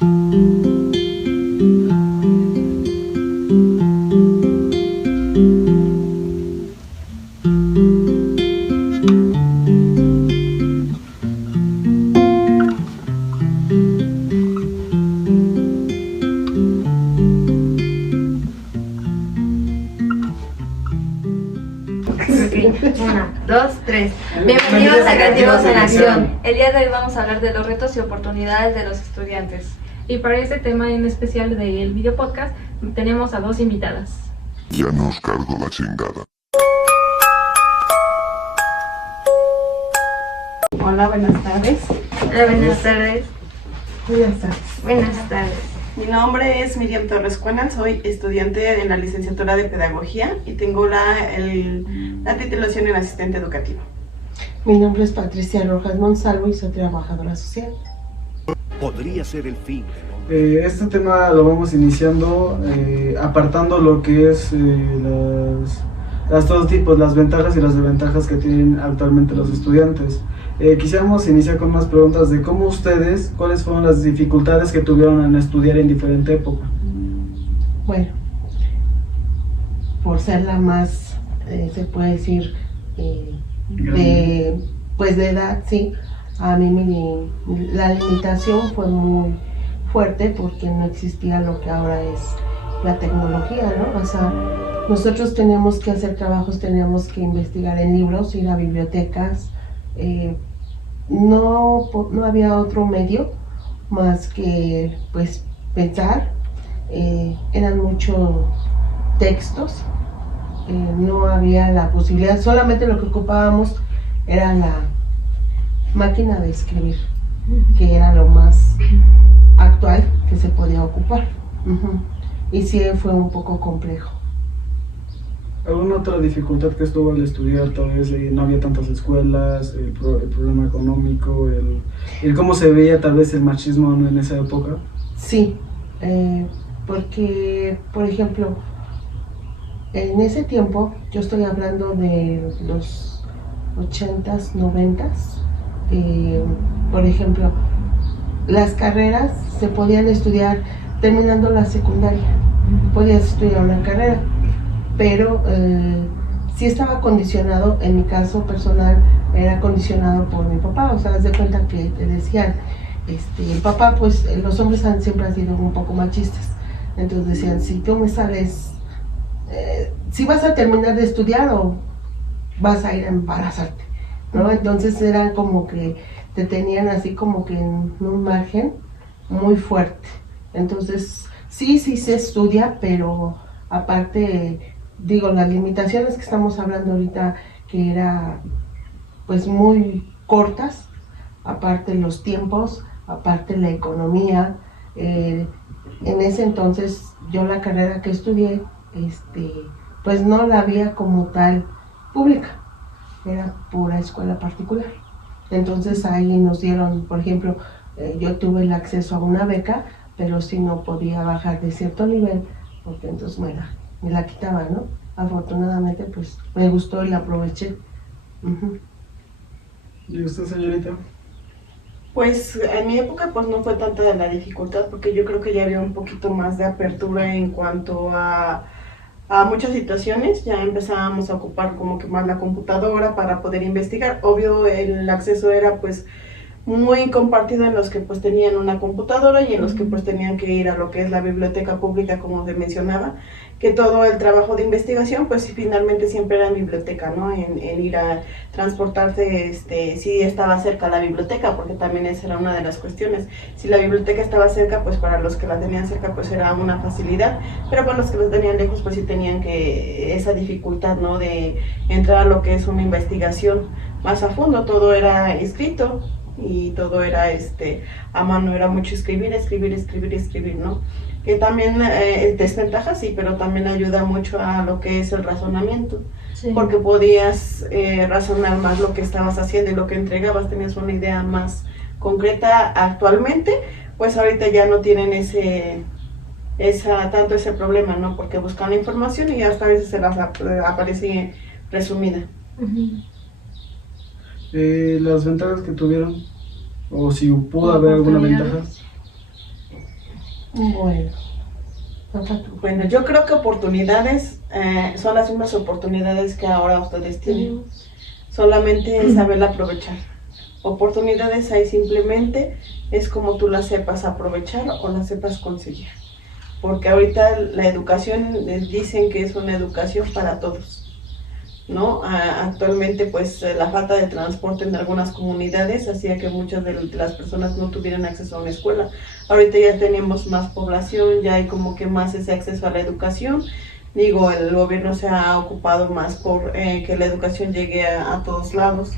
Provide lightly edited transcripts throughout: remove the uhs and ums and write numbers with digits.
Una, dos, tres. Bienvenidos a Creativos en Acción. El día de hoy vamos a hablar de los retos y oportunidades de los estudiantes. Y para este tema en especial del video podcast tenemos a dos invitadas. Ya nos cargo la chingada. Hola, buenas tardes. Hola, buenas tardes. Buenas tardes. Buenas tardes. Mi nombre es Miriam Torres Cuena, soy estudiante en la licenciatura de Pedagogía y tengo la titulación en asistente educativo. Mi nombre es Patricia Rojas Monsalvo y soy trabajadora social. Podría ser el fin del hombre. Este tema lo vamos iniciando apartando lo que es las dos tipos, las ventajas y las desventajas que tienen actualmente los estudiantes. Quisiéramos iniciar con unas preguntas de cómo ustedes, cuáles fueron las dificultades que tuvieron en estudiar en diferente época. Bueno, por ser la más, se puede decir, de edad, sí, a mí la limitación fue muy fuerte porque no existía lo que ahora es la tecnología, ¿no? O sea, nosotros teníamos que hacer trabajos, teníamos que investigar en libros, ir a bibliotecas. No había otro medio más que pues pensar, eran muchos textos, no había la posibilidad, solamente lo que ocupábamos era la máquina de escribir, que era lo más actual que se podía ocupar. Y sí fue un poco complejo. ¿Alguna otra dificultad que estuvo al estudiar? Tal vez no había tantas escuelas, el problema económico, el cómo se veía tal vez el machismo en esa época. Sí, porque, por ejemplo, en ese tiempo, yo estoy hablando de los 80s, 90s, por ejemplo, las carreras se podían estudiar terminando la secundaria, podías estudiar una carrera. Pero sí estaba condicionado, en mi caso personal, era condicionado por mi papá. O sea, haz de cuenta que te decían, el papá, pues los hombres siempre han sido un poco machistas. Entonces decían, si tú me sales, si vas a terminar de estudiar o vas a ir a embarazarte, ¿no? Entonces eran como que te tenían así como que en un margen muy fuerte. Entonces sí se estudia, pero aparte, digo, las limitaciones que estamos hablando ahorita, que era pues muy cortas, aparte los tiempos, aparte la economía, en ese entonces yo la carrera que estudié, pues no la había como tal pública, era pura escuela particular. Entonces ahí nos dieron, por ejemplo, yo tuve el acceso a una beca, pero sí no podía bajar de cierto nivel, porque entonces me la quitaba, ¿no? Afortunadamente, pues, me gustó y la aproveché. ¿Y usted, señorita? Pues en mi época pues no fue tanta la dificultad, porque yo creo que ya había un poquito más de apertura en cuanto a muchas situaciones. Ya empezábamos a ocupar como que más la computadora para poder investigar. Obvio, el acceso era pues muy compartido en los que pues tenían una computadora y en los que pues tenían que ir a lo que es la biblioteca pública, como se mencionaba, que todo el trabajo de investigación pues finalmente siempre era en biblioteca, ¿no? En ir a transportarse, si estaba cerca la biblioteca, porque también esa era una de las cuestiones. Si la biblioteca estaba cerca, pues para los que la tenían cerca pues era una facilidad, pero para los que la tenían lejos pues sí tenían que esa dificultad, ¿no? De entrar a lo que es una investigación más a fondo. Todo era escrito y todo era a mano, era mucho escribir, ¿no? Que también desventaja, sí, pero también ayuda mucho a lo que es el razonamiento, sí, porque podías razonar más lo que estabas haciendo y lo que entregabas, tenías una idea más concreta. Actualmente, pues ahorita ya no tienen tanto ese problema, ¿no? Porque buscan la información y hasta a veces se las aparece resumida. Las ventajas que tuvieron, o si pudo haber alguna ventaja. Bueno, papá, tú. Bueno, yo creo que oportunidades son las mismas oportunidades que ahora ustedes tienen. Solamente es saberla aprovechar. Oportunidades hay simplemente, es como tú las sepas aprovechar o las sepas conseguir. Porque ahorita la educación, dicen que es una educación para todos, ¿no? Actualmente pues la falta de transporte en algunas comunidades hacía que muchas de las personas no tuvieran acceso a una escuela. Ahorita ya tenemos más población, ya hay como que más ese acceso a la educación. Digo, el gobierno se ha ocupado más por que la educación llegue a todos lados.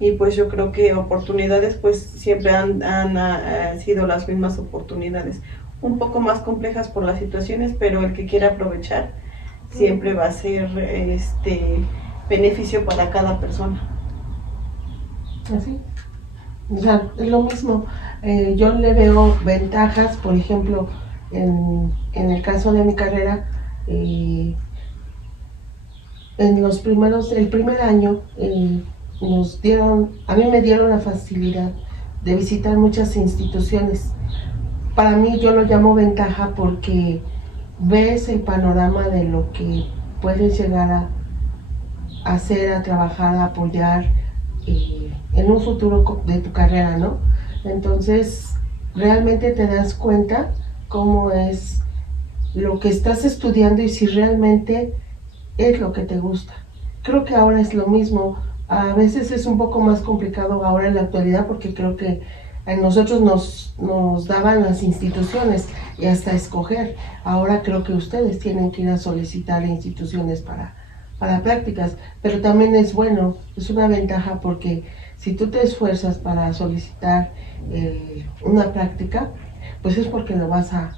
Y pues yo creo que oportunidades pues siempre han sido las mismas oportunidades. Un poco más complejas por las situaciones, pero el que quiera aprovechar siempre va a ser beneficio para cada persona. Así. O sea, es lo mismo. Yo le veo ventajas, por ejemplo, en el caso de mi carrera, en el primer año a mí me dieron la facilidad de visitar muchas instituciones. Para mí yo lo llamo ventaja porque ves el panorama de lo que puedes llegar a hacer, a trabajar, a apoyar en un futuro de tu carrera, ¿no? Entonces realmente te das cuenta cómo es lo que estás estudiando y si realmente es lo que te gusta. Creo que ahora es lo mismo. A veces es un poco más complicado ahora en la actualidad porque creo que a nosotros nos daban las instituciones y hasta escoger. Ahora creo que ustedes tienen que ir a solicitar instituciones para prácticas, pero también es bueno, es una ventaja porque si tú te esfuerzas para solicitar una práctica, pues es porque lo vas a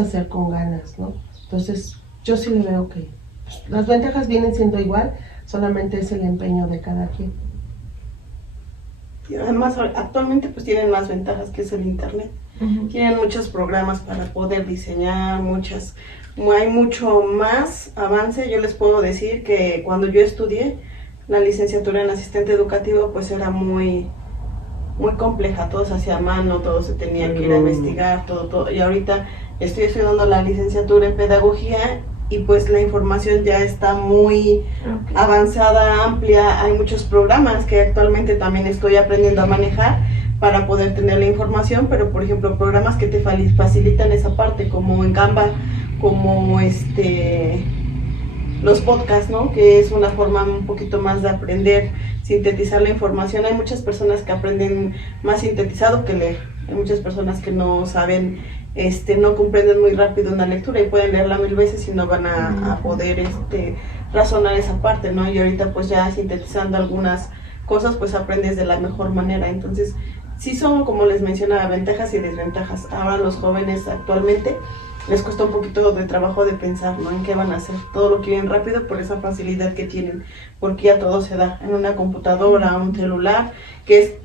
hacer con ganas, ¿no? Entonces yo sí le veo que pues, las ventajas vienen siendo igual, solamente es el empeño de cada quien. Y además actualmente pues tienen más ventajas que es el internet. Tienen muchos programas para poder diseñar, hay mucho más avance. Yo les puedo decir que cuando yo estudié la licenciatura en asistente educativo pues era muy compleja, todo se hacía a mano, todo se tenía que ir a investigar, todo, y ahorita estoy estudiando la licenciatura en pedagogía y pues la información ya está muy avanzada, amplia. Hay muchos programas que actualmente también estoy aprendiendo a manejar para poder tener la información, pero por ejemplo programas que te facilitan esa parte, como en Canva, como los podcasts, ¿no? Que es una forma un poquito más de aprender, sintetizar la información. Hay muchas personas que aprenden más sintetizado que leer. Hay muchas personas que no saben, no comprenden muy rápido una lectura y pueden leerla 1000 veces y no van a poder razonar esa parte, ¿no? Y ahorita pues ya sintetizando algunas cosas pues aprendes de la mejor manera. Entonces sí son, como les mencionaba, ventajas y desventajas. Ahora los jóvenes actualmente les cuesta un poquito de trabajo de pensar, ¿no? En qué van a hacer. Todo lo quieren rápido por esa facilidad que tienen, porque ya todo se da en una computadora, un celular,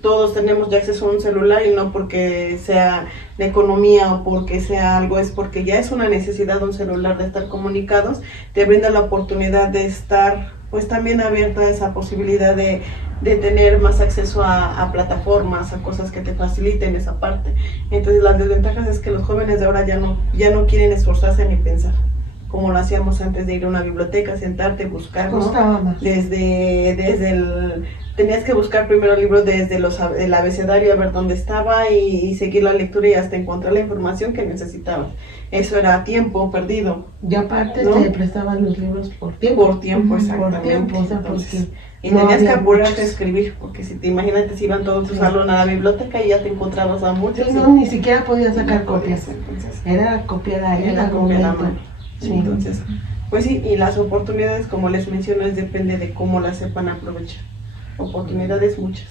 todos tenemos ya acceso a un celular, y no porque sea de economía o porque sea algo, es porque ya es una necesidad un celular de estar comunicados. Te brinda la oportunidad de estar pues también abierta a esa posibilidad de tener más acceso a plataformas, a cosas que te faciliten esa parte. Entonces las desventajas es que los jóvenes de ahora ya no quieren esforzarse ni pensar, como lo hacíamos antes de ir a una biblioteca, sentarte, buscar, ¿no? Tenías que buscar primero el libro desde el abecedario, a ver dónde estaba y seguir la lectura y hasta encontrar la información que necesitabas. Eso era tiempo perdido. Y aparte, ¿no? Te prestaban los libros por tiempo. Por tiempo, exactamente. Por tiempo, o sea, entonces, y no tenías que había apurarte muchos. a escribir, porque si te imagínate si iban todos tu salón a la biblioteca y ya te encontrabas a muchos. Sí, no, ni siquiera podías sacar copias. Entonces, Era copiar ahí era al copiar a momento. mano. Sí. Entonces, pues sí, y las oportunidades, como les menciono, depende de cómo las sepan aprovechar. Oportunidades muchas.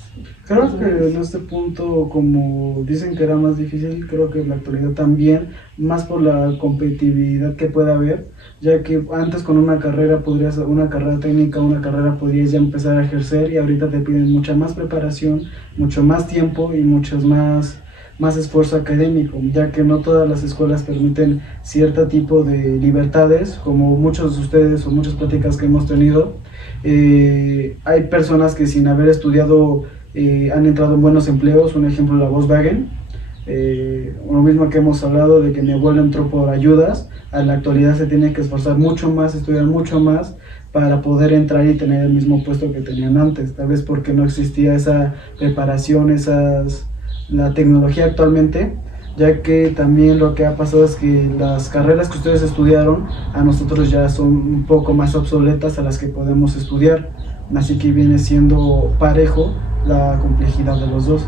Creo que en este punto, como dicen que era más difícil, creo que en la actualidad también, más por la competitividad que puede haber, ya que antes con una carrera técnica, una carrera podrías ya empezar a ejercer, y ahorita te piden mucha más preparación, mucho más tiempo y muchos más esfuerzo académico, ya que no todas las escuelas permiten cierto tipo de libertades, como muchos de ustedes o muchas pláticas que hemos tenido. Hay personas que sin haber estudiado han entrado en buenos empleos. Un ejemplo, la Volkswagen, lo mismo que hemos hablado de que mi abuelo entró por ayudas, en la actualidad se tiene que esforzar mucho más, estudiar mucho más para poder entrar y tener el mismo puesto que tenían antes, tal vez porque no existía esa preparación, la tecnología actualmente, ya que también lo que ha pasado es que las carreras que ustedes estudiaron a nosotros ya son un poco más obsoletas a las que podemos estudiar, así que viene siendo parejo la complejidad de los dos.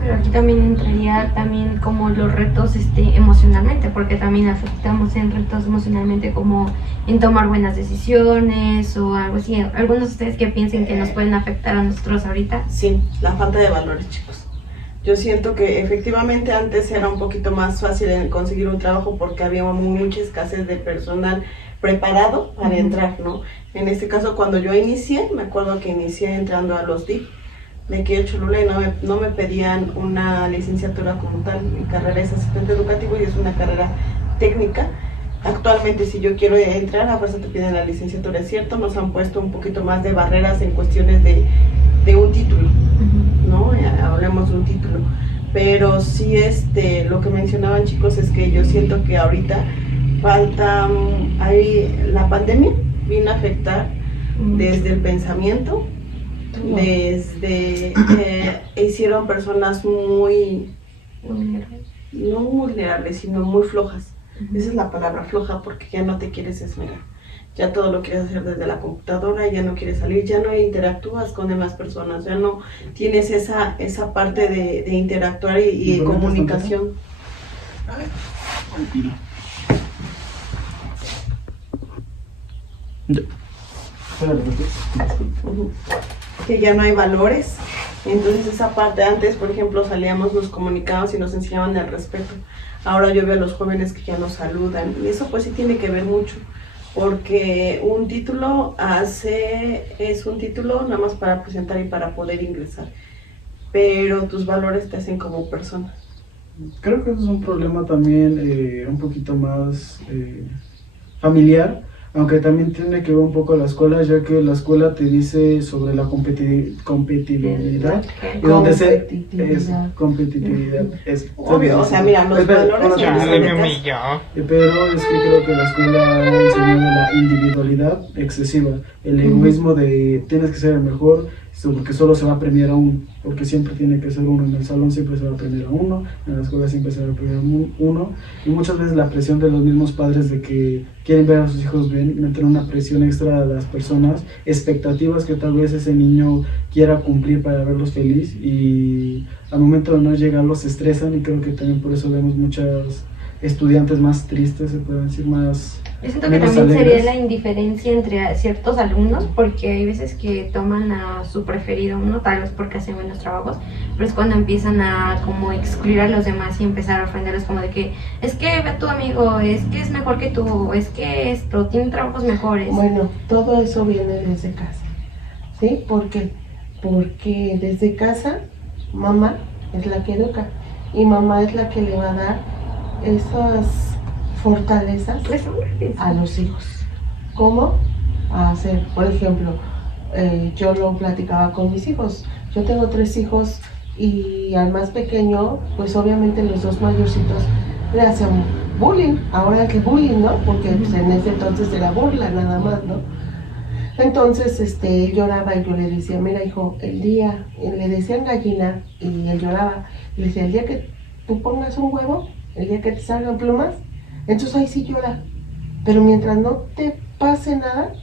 Pero aquí también entraría también como los retos emocionalmente, porque también afectamos en retos emocionalmente como en tomar buenas decisiones o algo así. ¿Algunos de ustedes que piensen que nos pueden afectar a nosotros ahorita? Sí, la falta de valores, chicos. Yo siento que efectivamente antes era un poquito más fácil conseguir un trabajo porque había mucha escasez de personal preparado para entrar, ¿no? En este caso, cuando yo inicié, me acuerdo que inicié entrando a los DIF de aquí de Cholula y no me pedían una licenciatura como tal. Mi carrera es asistente educativo y es una carrera técnica. Actualmente, si yo quiero entrar, a fuerza te piden la licenciatura, es cierto, nos han puesto un poquito más de barreras en cuestiones de un título, ¿no? Hablemos de un título. Pero sí, lo que mencionaban, chicos, es que yo siento que ahorita falta, la pandemia vino a afectar desde el pensamiento, hicieron personas muy, no vulnerables, sino muy flojas. Esa es la palabra, floja, porque ya no te quieres esmerar. Ya todo lo quieres hacer desde la computadora, ya no quieres salir, ya no interactúas con demás personas, ya no tienes esa parte de interactuar y de comunicación. Que ya no hay valores. Entonces esa parte, antes por ejemplo salíamos, nos comunicábamos y nos enseñaban el respeto. Ahora yo veo a los jóvenes que ya nos saludan y eso pues sí tiene que ver mucho, porque un título es un título nada más para presentar y para poder ingresar, pero tus valores te hacen como persona. Creo que eso es un problema también un poquito más familiar, aunque también tiene que ver un poco la escuela, ya que la escuela te dice sobre la competitividad y donde competitividad es obvio, o sea, mira, los valores pero es que creo que la escuela ha enseñado la individualidad excesiva, el egoísmo de tienes que ser el mejor porque solo se va a premiar a uno, porque siempre tiene que ser uno, en el salón siempre se va a premiar a uno, en la escuela siempre se va a premiar a uno, y muchas veces la presión de los mismos padres de que quieren ver a sus hijos bien, meten una presión extra a las personas, expectativas que tal vez ese niño quiera cumplir para verlos feliz, y al momento de no llegar los estresan, y creo que también por eso vemos muchas estudiantes más tristes, se puede decir, más... Yo siento que también sería la indiferencia entre ciertos alumnos, porque hay veces que toman a su preferido uno, tal vez porque hacen buenos trabajos, pero es cuando empiezan a como excluir a los demás y empezar a ofenderlos como de que es que ve a tu amigo, es que es mejor que tú, es que esto, tiene trabajos mejores. Bueno, todo eso viene desde casa, ¿sí? ¿Por qué? Porque desde casa mamá es la que educa y mamá es la que le va a dar esas fortalezas a los hijos. ¿Cómo? A hacer, por ejemplo, yo lo platicaba con mis hijos. Yo tengo 3 hijos y al más pequeño, pues obviamente los 2 mayorcitos le hacen bullying. Ahora que bullying, ¿no? Porque pues, en ese entonces era burla nada más, ¿no? Entonces él lloraba y yo le decía, mira hijo, le decían gallina y él lloraba. Le decía, el día que tú pongas un huevo, el día que te salgan plumas, entonces ahí sí llora, pero mientras no te pase nada,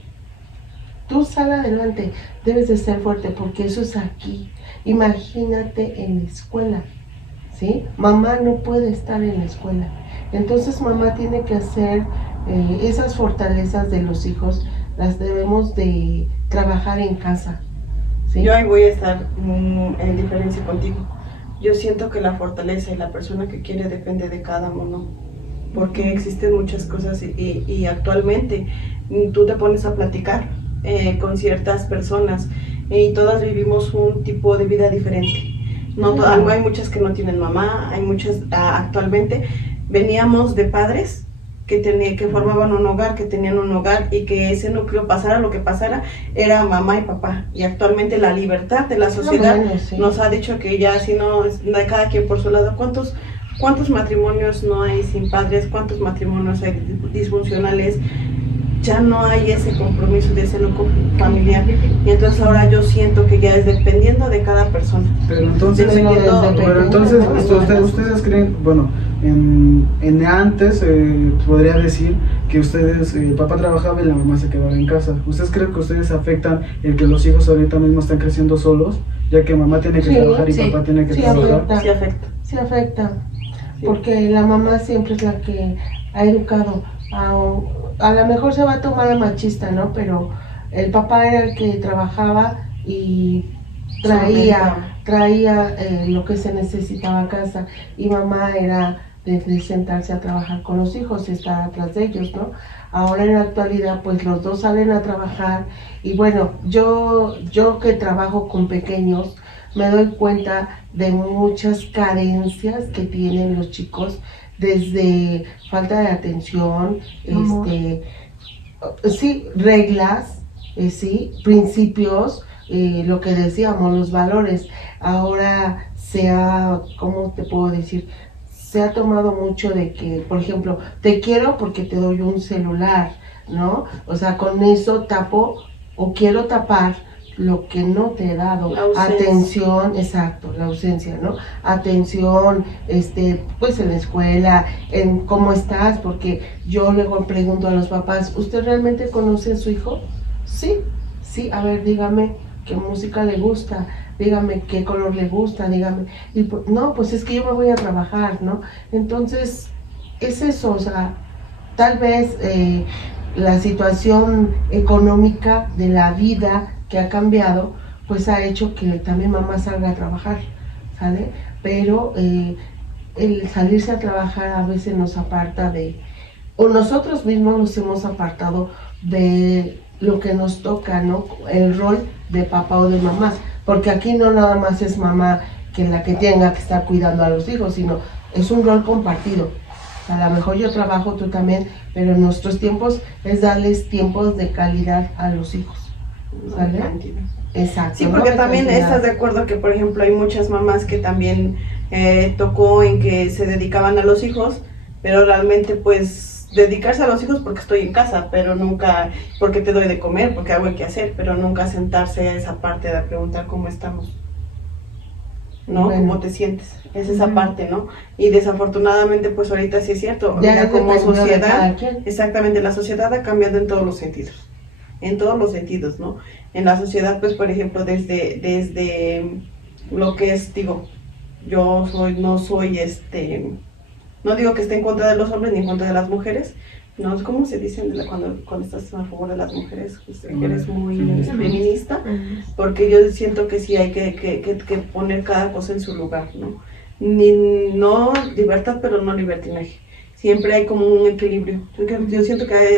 tú sal adelante, debes de ser fuerte porque eso es aquí. Imagínate en la escuela, ¿sí? Mamá no puede estar en la escuela, entonces mamá tiene que hacer esas fortalezas de los hijos, las debemos de trabajar en casa, ¿sí? Yo ahí voy a estar en diferencia contigo. Yo siento que la fortaleza y la persona que quiere depende de cada uno, porque existen muchas cosas y actualmente tú te pones a platicar con ciertas personas y todas vivimos un tipo de vida diferente. Hay muchas que no tienen mamá, hay muchas actualmente veníamos de padres que formaban un hogar, que tenían un hogar y que ese núcleo, pasara lo que pasara, era mamá y papá. Y actualmente la libertad de la sociedad nos ha dicho que ya si no, cada quien por su lado. ¿Cuántos matrimonios no hay sin padres? ¿Cuántos matrimonios hay disfuncionales? Ya no hay ese compromiso de ese núcleo familiar, y entonces ahora yo siento que ya es dependiendo de cada persona. Pero entonces, ustedes creen, bueno, en antes podría decir que ustedes, el papá trabajaba y la mamá se quedaba en casa. ¿Ustedes creen que ustedes afectan el que los hijos ahorita mismo están creciendo solos, ya que mamá tiene que trabajar y papá tiene que trabajar? Sí afecta, porque la mamá siempre es la que ha educado. A lo mejor se va a tomar a machista, ¿no? Pero el papá era el que trabajaba y traía lo que se necesitaba a casa, y mamá era de sentarse a trabajar con los hijos y estar atrás de ellos, ¿no? Ahora en la actualidad pues los dos salen a trabajar, y bueno, yo que trabajo con pequeños me doy cuenta de muchas carencias que tienen los chicos, desde falta de atención, reglas, principios, lo que decíamos, los valores. Ahora ¿cómo te puedo decir? Se ha tomado mucho de que, por ejemplo, te quiero porque te doy un celular, ¿no? O sea, con eso tapo o quiero tapar lo que no te he dado. Atención, exacto, la ausencia, ¿no? Atención, pues en la escuela, en cómo estás, porque yo luego pregunto a los papás, ¿usted realmente conoce a su hijo? Sí, a ver, dígame qué música le gusta, dígame qué color le gusta, dígame, y no, pues es que yo me voy a trabajar, ¿no? Entonces, es eso, o sea, tal vez la situación económica de la vida que ha cambiado, pues ha hecho que también mamá salga a trabajar, ¿sale? Pero el salirse a trabajar a veces nos aparta o nosotros mismos nos hemos apartado de lo que nos toca, ¿no? El rol de papá o de mamá, porque aquí no nada más es mamá la que tenga que estar cuidando a los hijos, sino es un rol compartido. A lo mejor yo trabajo, tú también, pero en nuestros tiempos es darles tiempos de calidad a los hijos. ¿Vale? Exacto. Sí, porque también estás de acuerdo que, por ejemplo, hay muchas mamás que también tocó en que se dedicaban a los hijos, pero realmente pues dedicarse a los hijos porque estoy en casa, pero nunca porque te doy de comer, porque hago que hacer, pero nunca sentarse a esa parte de preguntar cómo estamos, ¿no? Bueno. ¿Cómo te sientes? Es esa parte, ¿no? Y desafortunadamente pues ahorita sí es cierto, ya como sociedad, exactamente, la sociedad ha cambiado en todos los sentidos, ¿no? En la sociedad, pues, por ejemplo, desde lo que es, digo, no digo que esté en contra de los hombres ni en contra de las mujeres, no, ¿cómo se dice cuando estás a favor de las mujeres? Que eres muy feminista, porque yo siento que sí hay que poner cada cosa en su lugar, ¿no? No libertad, pero no libertinaje. Siempre hay como un equilibrio. Yo siento que hay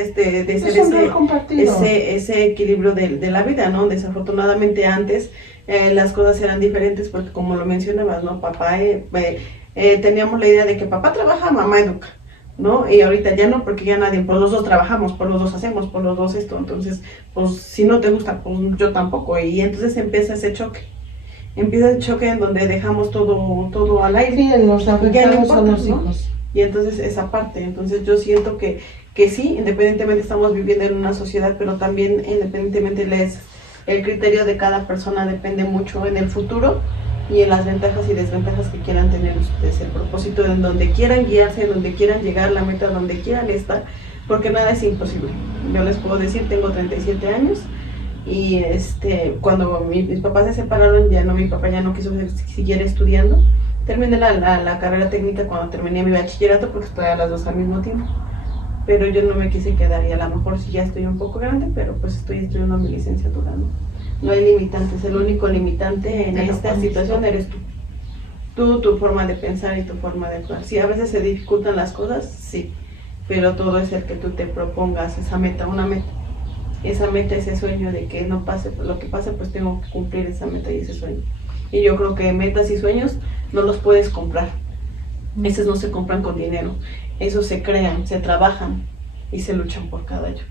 ese equilibrio de la vida, ¿no? Desafortunadamente antes las cosas eran diferentes porque, como lo mencionabas, ¿no? Papá, teníamos la idea de que papá trabaja, mamá educa, ¿no? Y ahorita ya no, porque ya nadie, pues los dos trabajamos, pues los dos hacemos, pues los dos esto. Entonces, pues si no te gusta, pues yo tampoco. Y entonces empieza ese choque. Empieza el choque en donde dejamos todo al aire. Sí, los afectados a los hijos. ¿No? Y entonces esa parte, entonces yo siento que sí, independientemente estamos viviendo en una sociedad, pero también independientemente el criterio de cada persona depende mucho en el futuro y en las ventajas y desventajas que quieran tener ustedes, el propósito en donde quieran guiarse, en donde quieran llegar, la meta donde quieran estar, porque nada es imposible. Yo les puedo decir, tengo 37 años y cuando mis papás se separaron, mi papá ya no quiso seguir estudiando. Terminé la carrera técnica cuando terminé mi bachillerato porque estoy a las dos al mismo tiempo, pero yo no me quise quedar y a lo mejor sí ya estoy un poco grande, pero pues estoy estudiando mi licenciatura, no hay limitantes, el único limitante en esta situación eres tú, tu forma de pensar y tu forma de actuar. Sí, a veces se dificultan las cosas, sí, pero todo es el que tú te propongas esa meta, ese sueño de que no pase lo que pase, pues tengo que cumplir esa meta y ese sueño. Y yo creo que metas y sueños no los puedes comprar, Esos no se compran con dinero, esos se crean, se trabajan y se luchan por cada ello.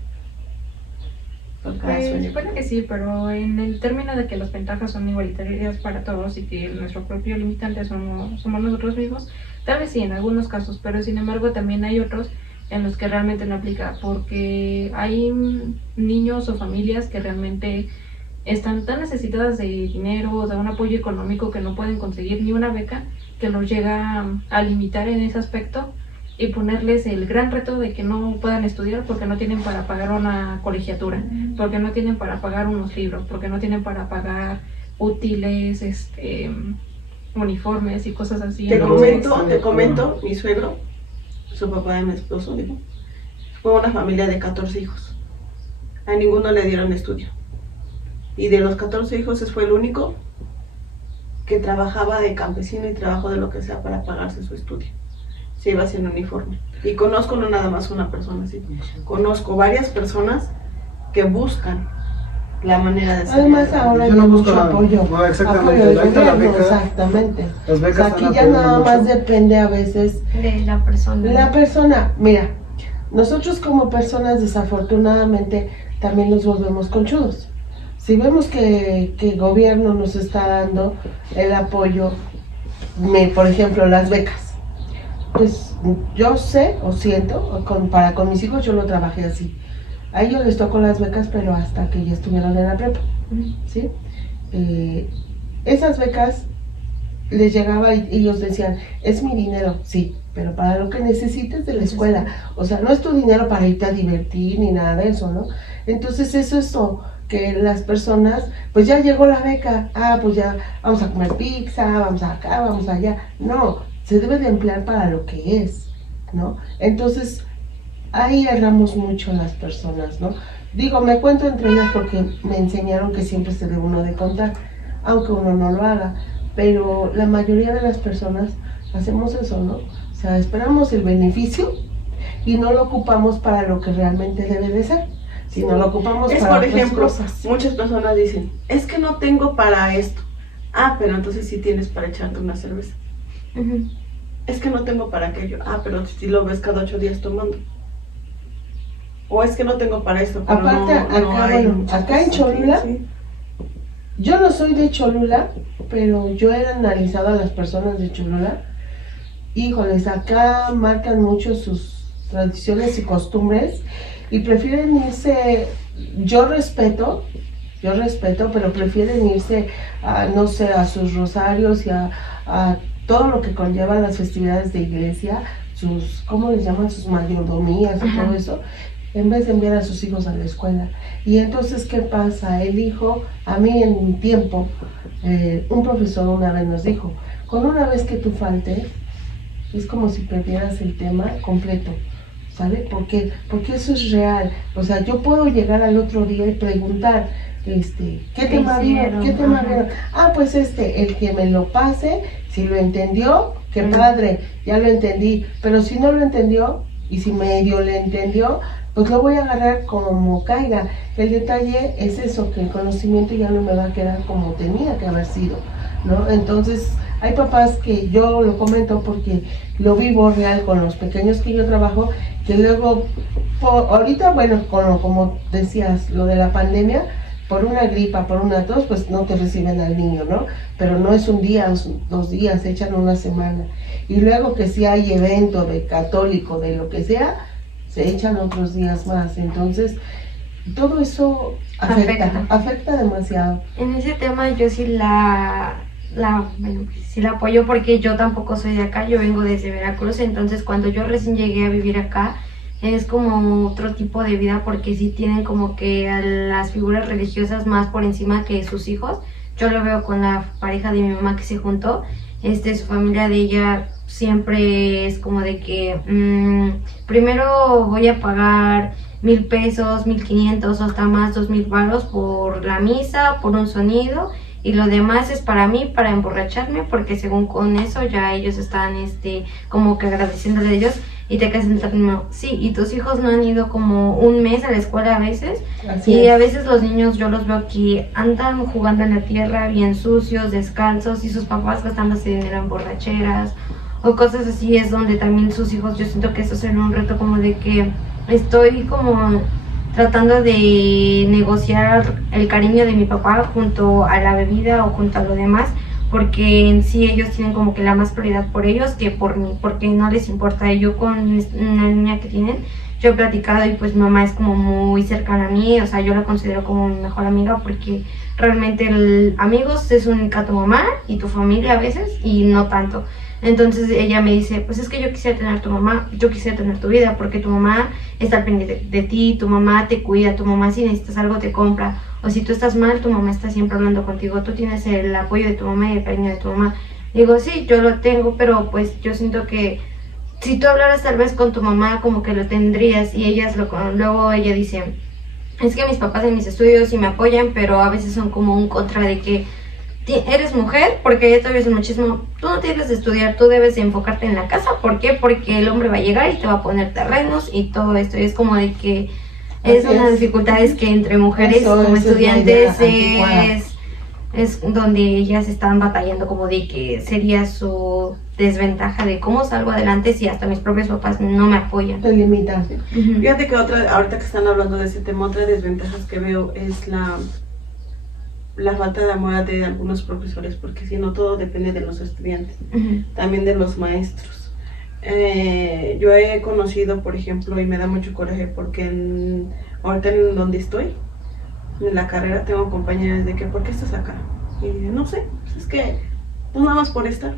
Por cada sueño. Puede que sí, pero en el término de que las ventajas son igualitarias para todos y que nuestro propio limitante somos nosotros mismos, tal vez sí en algunos casos, pero sin embargo también hay otros en los que realmente no aplica, porque hay niños o familias que realmente están tan necesitadas de dinero o de un apoyo económico que no pueden conseguir ni una beca, que los llega a limitar en ese aspecto y ponerles el gran reto de que no puedan estudiar porque no tienen para pagar una colegiatura, porque no tienen para pagar unos libros, porque no tienen para pagar útiles, uniformes y cosas así. Te comento, mi suegro, su papá de mi esposo, digo, fue una familia de 14 hijos. A ninguno le dieron estudio. Y de los 14 hijos, ese fue el único que trabajaba de campesino y trabajó de lo que sea para pagarse su estudio. Se iba sin uniforme. Y conozco no nada más una persona así. Conozco varias personas que buscan la manera de ser. Además ahora hay mucho apoyo. No, exactamente. Apoyo del Ahorita la gobierno, beca, exactamente. las becas O sea, aquí están ya apoyando nada más mucho. depende a veces De la persona. la persona. Mira, nosotros como personas desafortunadamente también nos volvemos conchudos. Si vemos que el gobierno nos está dando el apoyo, por ejemplo, las becas, pues yo sé o siento, para con mis hijos yo lo trabajé así. A ellos les tocó las becas, pero hasta que ya estuvieron en la prepa, ¿sí? Esas becas les llegaba y ellos decían, es mi dinero, sí, pero para lo que necesites de la escuela. O sea, no es tu dinero para irte a divertir ni nada de eso, ¿no? Entonces eso es todo, que las personas, pues ya llegó la beca, pues ya vamos a comer pizza, vamos acá, vamos allá. No, se debe de emplear para lo que es, ¿no? Entonces, ahí erramos mucho las personas, ¿no? Digo, me cuento entre ellas porque me enseñaron que siempre se debe uno de contar, aunque uno no lo haga, pero la mayoría de las personas hacemos eso, ¿no? O sea, esperamos el beneficio y no lo ocupamos para lo que realmente debe de ser, sino lo ocupamos para por otras ejemplo, cosas. muchas personas dicen, es que no tengo para esto. Pero entonces sí tienes para echarte una cerveza. Es que no tengo para aquello. Pero si lo ves cada 8 días tomando. O es que no tengo para esto. Pero Aparte, acá en Cholula, sí. Yo no soy de Cholula, pero yo he analizado a las personas de Cholula. Híjoles, acá marcan mucho sus tradiciones y costumbres y prefieren irse, yo respeto, pero prefieren irse a, no sé, a sus rosarios y a todo lo que conlleva las festividades de iglesia, sus, ¿cómo les llaman? Sus mayordomías y todo eso, en vez de enviar a sus hijos a la escuela. Y entonces, ¿qué pasa? El hijo, a mí en mi tiempo, un profesor una vez nos dijo, con una vez que tú faltes, es como si perdieras el tema completo, ¿sale? Porque eso es real. O sea, yo puedo llegar al otro día y preguntar, ¿qué tema vieron? ¿Qué tema vieron? Pues el que me lo pase, si lo entendió, qué padre, ya lo entendí. Pero si no lo entendió, y si medio le entendió, pues lo voy a agarrar como caiga. El detalle es eso, que el conocimiento ya no me va a quedar como tenía que haber sido, ¿no? Entonces, hay papás que yo lo comento porque lo vivo real con los pequeños que yo trabajo, que luego, ahorita, bueno, como decías, lo de la pandemia, por una gripa, por una tos, pues no te reciben al niño, ¿no? Pero no es un día, 2 días, echan una semana. Y luego que si hay evento de católico, de lo que sea, se echan otros días más. Entonces, todo eso afecta demasiado. En ese tema yo sí sí la apoyo porque yo tampoco soy de acá, yo vengo desde Veracruz, entonces cuando yo recién llegué a vivir acá, es como otro tipo de vida porque sí tienen como que a las figuras religiosas más por encima que sus hijos. Yo lo veo con la pareja de mi mamá que se juntó, su familia de ella siempre es como de que primero voy a pagar 1,000 pesos, 1,500 o hasta más, 2,000 varos por la misa, por un sonido, y lo demás es para mí, para emborracharme, porque según con eso ya ellos están como que agradeciéndole a Dios. Y te quedas sentado, sí, y tus hijos no han ido como un mes a la escuela a veces. Así a es. veces los niños yo los veo que andan jugando en la tierra bien sucios, descalzos, y sus papás gastándose dinero en borracheras o cosas así, es donde también sus hijos, yo siento que eso será un reto como de que estoy como tratando de negociar el cariño de mi papá junto a la bebida o junto a lo demás, porque en sí ellos tienen como que la más prioridad por ellos que por mí, porque no les importa. Yo con una niña que tienen, yo he platicado y pues mi mamá es como muy cercana a mí, o sea, yo la considero como mi mejor amiga porque realmente amigos es única tu mamá y tu familia a veces y no tanto. Entonces ella me dice, pues es que yo quisiera tener tu mamá, yo quisiera tener tu vida, porque tu mamá está al pendiente de ti, tu mamá te cuida, tu mamá si necesitas algo te compra, o si tú estás mal, tu mamá está siempre hablando contigo, tú tienes el apoyo de tu mamá y el cariño de tu mamá. Digo, sí, yo lo tengo, pero pues yo siento que si tú hablaras tal vez con tu mamá como que lo tendrías, y luego ella dice, es que mis papás en mis estudios sí me apoyan, pero a veces son como un contra de que eres mujer, porque ya todavía es un machismo, tú no tienes de estudiar, tú debes de enfocarte en la casa. ¿Por qué? Porque el hombre va a llegar y te va a poner terrenos y todo esto, y es como de que es una dificultad, es que entre mujeres como estudiantes es donde ellas están batallando, como de que sería su desventaja de cómo salgo adelante si hasta mis propios papás no me apoyan. Te limitan. Fíjate que ahorita que están hablando de ese tema, otra desventaja que veo es la falta de amor de algunos profesores, porque si no todo depende de los estudiantes, también de los maestros. Yo he conocido, por ejemplo, y me da mucho coraje porque ahorita en donde estoy, en la carrera, tengo compañeras de que, ¿por qué estás acá? Y no sé, pues es que no nada más por estar,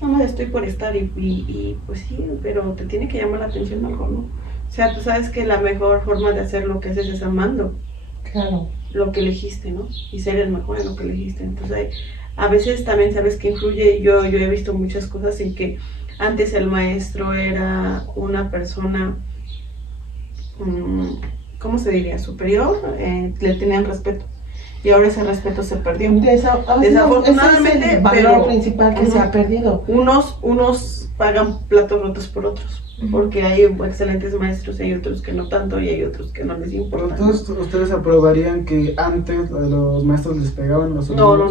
nada más estoy por estar y pues sí, pero te tiene que llamar la atención algo, ¿no? O sea, tú sabes que la mejor forma de hacer lo que haces es amando. Claro. Lo que elegiste, ¿no? Y ser el mejor en lo que elegiste. Entonces, a veces también sabes que influye. Yo he visto muchas cosas en que antes el maestro era una persona, ¿cómo se diría? Superior, le tenían respeto. Y ahora ese respeto se perdió. Desafortunadamente, ese es el valor principal que se ha perdido. Unos pagan platos rotos por otros. Porque hay excelentes maestros y hay otros que no tanto y hay otros que no les importa. Entonces, ¿ustedes aprobarían que antes los maestros les pegaban los alumnos?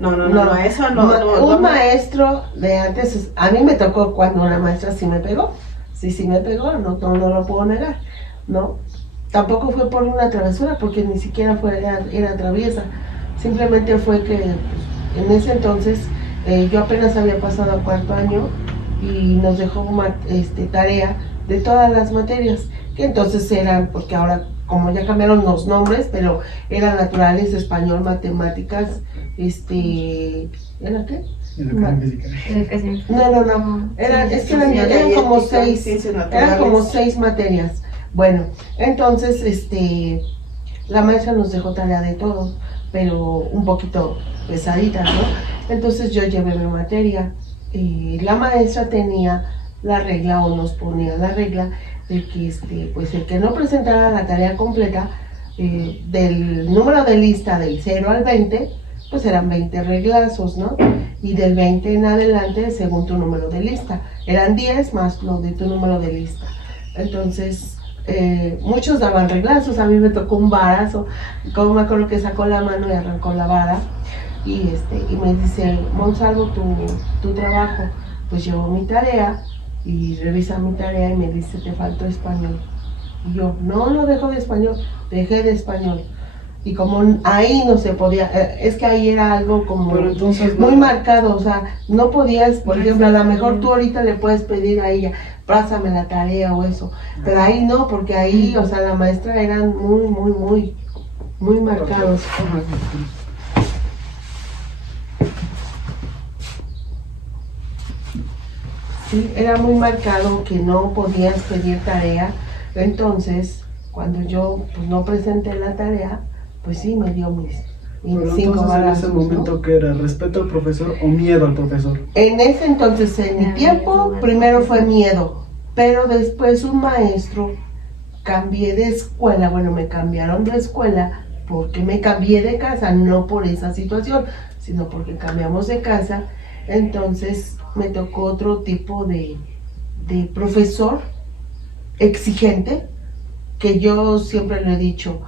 No, eso no. Un maestro de antes, a mí me tocó cuando una maestra sí me pegó, no lo puedo negar, ¿no? Tampoco fue por una travesura, porque ni siquiera era traviesa, simplemente fue que pues, en ese entonces yo apenas había pasado a cuarto año y nos dejó tarea de todas las materias, que entonces eran, porque ahora como ya cambiaron los nombres, pero eran naturales, español, matemáticas, ¿era qué? No, eran como seis materias. Bueno, entonces la maestra nos dejó tarea de todo, pero un poquito pesadita, ¿no? Entonces yo llevé mi materia. La maestra tenía la regla, o nos ponía la regla de que pues el que no presentara la tarea completa del número de lista del 0 al 20, pues eran 20 reglazos, ¿no? Y del 20 en adelante según tu número de lista, eran 10 más lo de tu número de lista. Entonces muchos daban reglazos, a mí me tocó un varazo, como me acuerdo que sacó la mano y arrancó la vara. Y me dice, Monsalvo, tu trabajo. Pues llevo mi tarea y revisa mi tarea y me dice, te faltó español. Y yo, no dejo de español, dejé de español. Y como ahí no se podía, es que ahí era algo como muy marcado, o sea, no podías, por ejemplo, a lo mejor tú ahorita le puedes pedir a ella, pásame la tarea o eso, pero ahí no, porque ahí, o sea, la maestra eran muy marcados. Sí, era muy marcado que no podías pedir tarea. Entonces, cuando yo pues, no presenté la tarea, pues sí, me dio mis 5 balazos. ¿En ese momento, ¿no? ¿Qué era? ¿Respeto al profesor o miedo al profesor? En ese entonces, en mi tiempo, primero fue miedo, pero después un maestro, cambié de escuela, bueno, me cambiaron de escuela porque me cambié de casa, no por esa situación, sino porque cambiamos de casa. Entonces me tocó otro tipo de profesor exigente, que yo siempre le he dicho,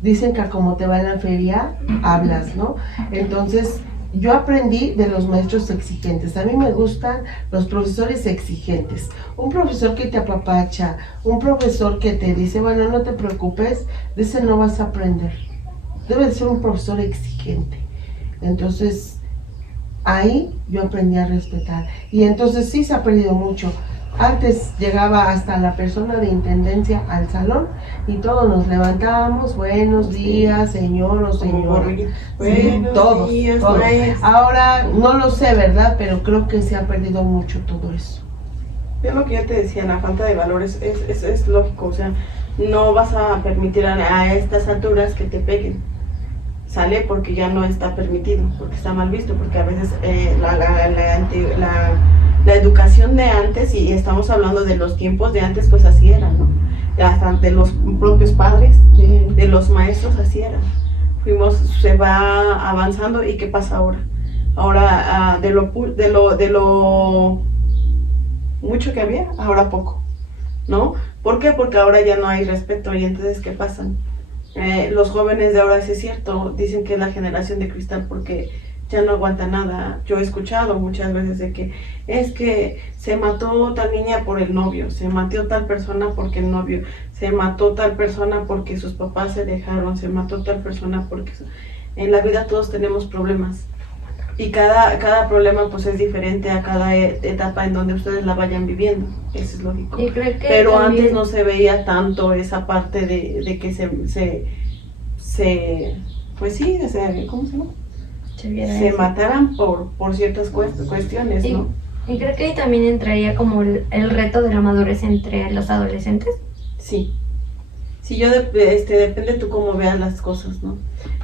dicen que como te va en la feria, hablas, ¿no? Entonces yo aprendí de los maestros exigentes. A mí me gustan los profesores exigentes. Un profesor que te apapacha, un profesor que te dice, bueno, no te preocupes, de ese no vas a aprender. Debe de ser un profesor exigente. Entonces, ahí yo aprendí a respetar. Y entonces sí se ha perdido mucho. Antes llegaba hasta la persona de intendencia al salón y todos nos levantábamos, buenos días, señor o señora. Sí, todos. Ahora no lo sé, ¿verdad? Pero creo que se ha perdido mucho todo eso. Es lo que yo te decía, la falta de valores es lógico, o sea, no vas a permitir a estas alturas que te peguen, ¿sale? Porque ya no está permitido, porque está mal visto, porque a veces la educación de antes, y estamos hablando de los tiempos de antes, pues así era, ¿no? Hasta de los propios padres, de los maestros, así era. Se va avanzando, ¿y qué pasa ahora? Ahora de lo mucho que había, ahora poco, ¿no? ¿Por qué? Porque ahora ya no hay respeto, y entonces ¿qué pasa? Los jóvenes de ahora, sí es cierto, dicen que es la generación de cristal porque ya no aguanta nada. Yo he escuchado muchas veces de que es que se mató tal niña por el novio, se mató tal persona porque el novio, se mató tal persona porque sus papás se dejaron, se mató tal persona porque... En la vida todos tenemos problemas y cada problema pues es diferente a cada etapa en donde ustedes la vayan viviendo, eso es lógico. Y creo que pero también... antes no se veía tanto esa parte de que pues sí, ¿cómo se llama? Se mataran por ciertas cuestiones, ¿no? Y creo que ahí también entraría como el reto de la madurez entre los adolescentes. Sí, depende tú cómo veas las cosas, ¿no?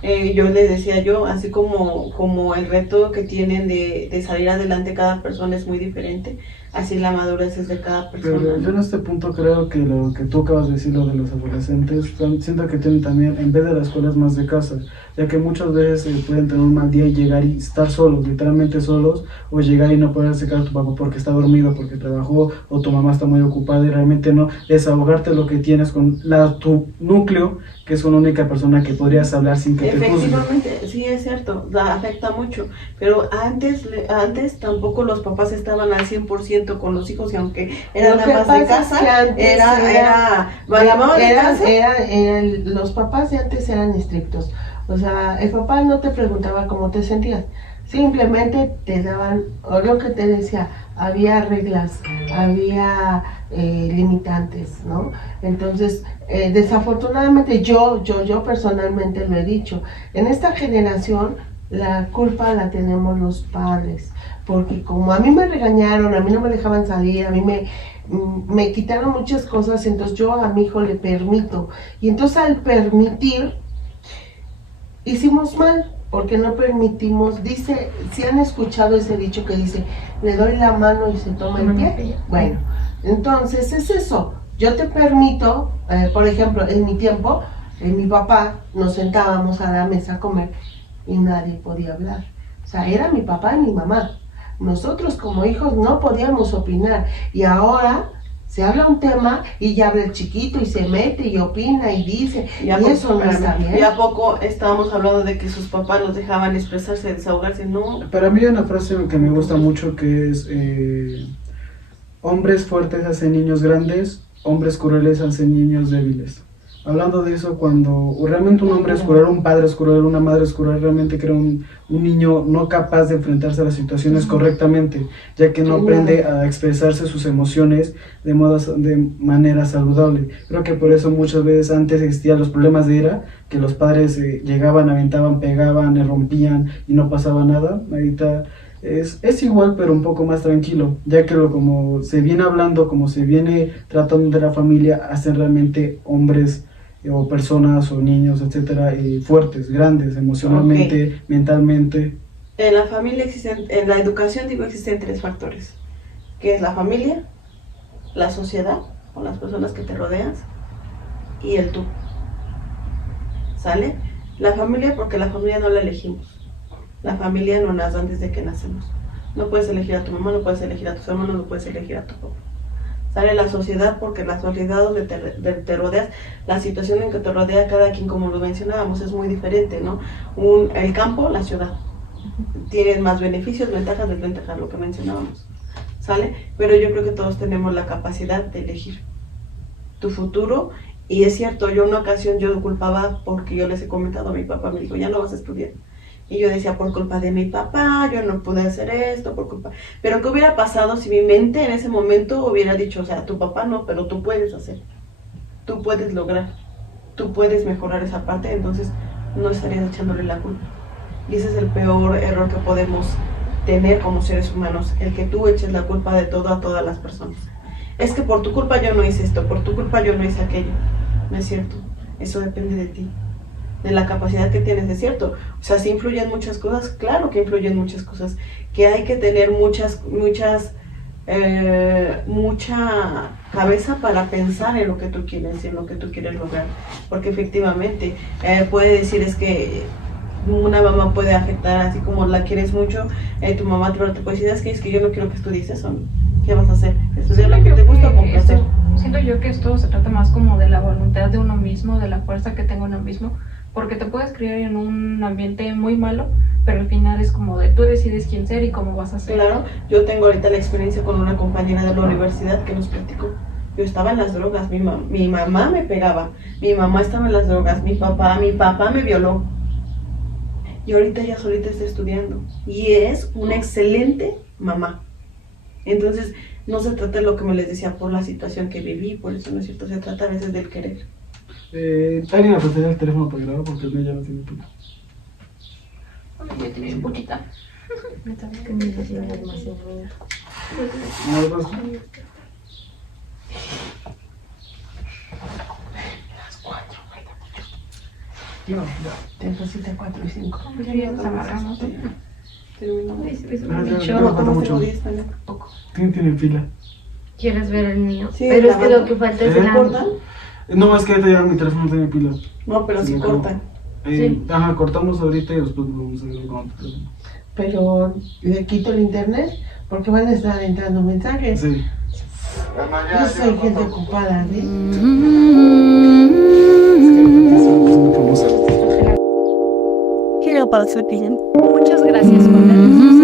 Yo les decía así como el reto que tienen de salir adelante cada persona es muy diferente, así la madurez es de cada persona. Pero yo en este punto creo que lo que tú acabas de decir, lo de los adolescentes, siento que tienen también, en vez de la escuela, es más de casa, ya que muchas veces pueden tener un mal día y llegar y estar solos, literalmente solos, o llegar y no poder sacar a tu papá porque está dormido, porque trabajó, o tu mamá está muy ocupada, y realmente no desahogarte lo que tienes con tu núcleo, que es una única persona que podrías hablar sin que te juzguen. Efectivamente, sí es cierto, afecta mucho, pero antes tampoco los papás estaban al 100% con los hijos, y aunque eran nada más de casa, los papás de antes eran estrictos. O sea, el papá no te preguntaba cómo te sentías, simplemente te daban, o lo que te decía, había reglas, había limitantes, ¿no? Entonces, desafortunadamente yo personalmente lo he dicho, en esta generación la culpa la tenemos los padres, porque como a mí me regañaron, a mí no me dejaban salir, a mí me quitaron muchas cosas, entonces yo a mi hijo le permito, y entonces al permitir, hicimos mal, porque no permitimos, dice, si han escuchado ese dicho que dice, le doy la mano y se toma el pie, bueno, entonces es eso, yo te permito, por ejemplo, en mi tiempo, mi papá, nos sentábamos a la mesa a comer y nadie podía hablar, o sea, era mi papá y mi mamá, nosotros como hijos no podíamos opinar, y ahora se habla un tema y ya habla el chiquito y se mete y opina y dice, y eso no está bien. ¿Y a poco estábamos hablando de que sus papás nos dejaban expresarse, desahogarse? No. Para mí hay una frase que me gusta mucho que es, hombres fuertes hacen niños grandes, hombres crueles hacen niños débiles. Hablando de eso, cuando realmente un hombre es cruel, un padre es cruel, una madre es cruel, realmente crea un niño no capaz de enfrentarse a las situaciones correctamente, ya que no aprende a expresarse sus emociones de manera saludable. Creo que por eso muchas veces antes existían los problemas de ira, que los padres llegaban, aventaban, pegaban, rompían y no pasaba nada. Ahorita es igual, pero un poco más tranquilo, ya que como se viene hablando, como se viene tratando de la familia, hacen realmente hombres o personas o niños, etcétera, fuertes, grandes, emocionalmente, mentalmente. En la familia en la educación existen 3 factores, que es la familia, la sociedad, con las personas que te rodeas, y el tú. ¿Sale? La familia, porque la familia no la elegimos. La familia no nos dan desde que nacemos. No puedes elegir a tu mamá, no puedes elegir a tus hermanos, no puedes elegir a tu papá. Sale la sociedad, porque la sociedad donde te rodeas, la situación en que te rodea cada quien, como lo mencionábamos, es muy diferente, ¿no? El campo, la ciudad. tienes más beneficios, ventajas, desventajas, lo que mencionábamos, ¿sale? Pero yo creo que todos tenemos la capacidad de elegir tu futuro. Y es cierto, yo en una ocasión yo culpaba, porque yo les he comentado a mi papá, me dijo, ya no vas a estudiar. Y yo decía, por culpa de mi papá, yo no pude hacer esto, por culpa... Pero ¿qué hubiera pasado si mi mente en ese momento hubiera dicho, o sea, tu papá no, pero tú puedes hacer, tú puedes lograr, tú puedes mejorar esa parte, entonces no estarías echándole la culpa. Y ese es el peor error que podemos tener como seres humanos, el que tú eches la culpa de todo a todas las personas. Es que por tu culpa yo no hice esto, por tu culpa yo no hice aquello. No es cierto, eso depende de ti, de la capacidad que tienes, es cierto. O sea, sí influyen muchas cosas, claro que influyen muchas cosas, que hay que tener mucha cabeza para pensar en lo que tú quieres y en lo que tú quieres lograr. Porque efectivamente, puede decir es que una mamá puede afectar, así como la quieres mucho, tu mamá te puede decir, es que yo no quiero que estudies eso, ¿qué vas a hacer? Estudiar lo que te gusta o con placer. Siento yo que esto se trata más como de la voluntad de uno mismo, de la fuerza que tenga uno mismo, porque te puedes criar en un ambiente muy malo, pero al final es como de tú decides quién ser y cómo vas a ser. Claro, yo tengo ahorita la experiencia con una compañera de la universidad que nos platicó. Yo estaba en las drogas, mi mamá me pegaba, mi mamá estaba en las drogas, mi papá me violó. Y ahorita ella solita está estudiando y es una excelente mamá. Entonces, no se trata de lo que me les decía por la situación que viví, por eso no es cierto, se trata a veces del querer. Alguien me prestaría el teléfono para grabar porque el mío ya no tiene pila. Yo tenía un poquito. No, pues, No, te necesita 4 y 5. Ya nos amarramos. ¿Quién tiene pila? ¿Quieres ver el mío? Sí, pero es que la lo que falta es ¿Eh? la... ¿Cortan? No, es que ahorita ya mi teléfono no tiene pila. No, pero sí me cortan. Sí. Ajá, cortamos ahorita y después vamos a ver con otro teléfono. Pero le quito el internet porque van a estar entrando mensajes. Sí. Yo soy gente ocupada, ¿sí? Quiero para su opinión. Muchas gracias por darnos sus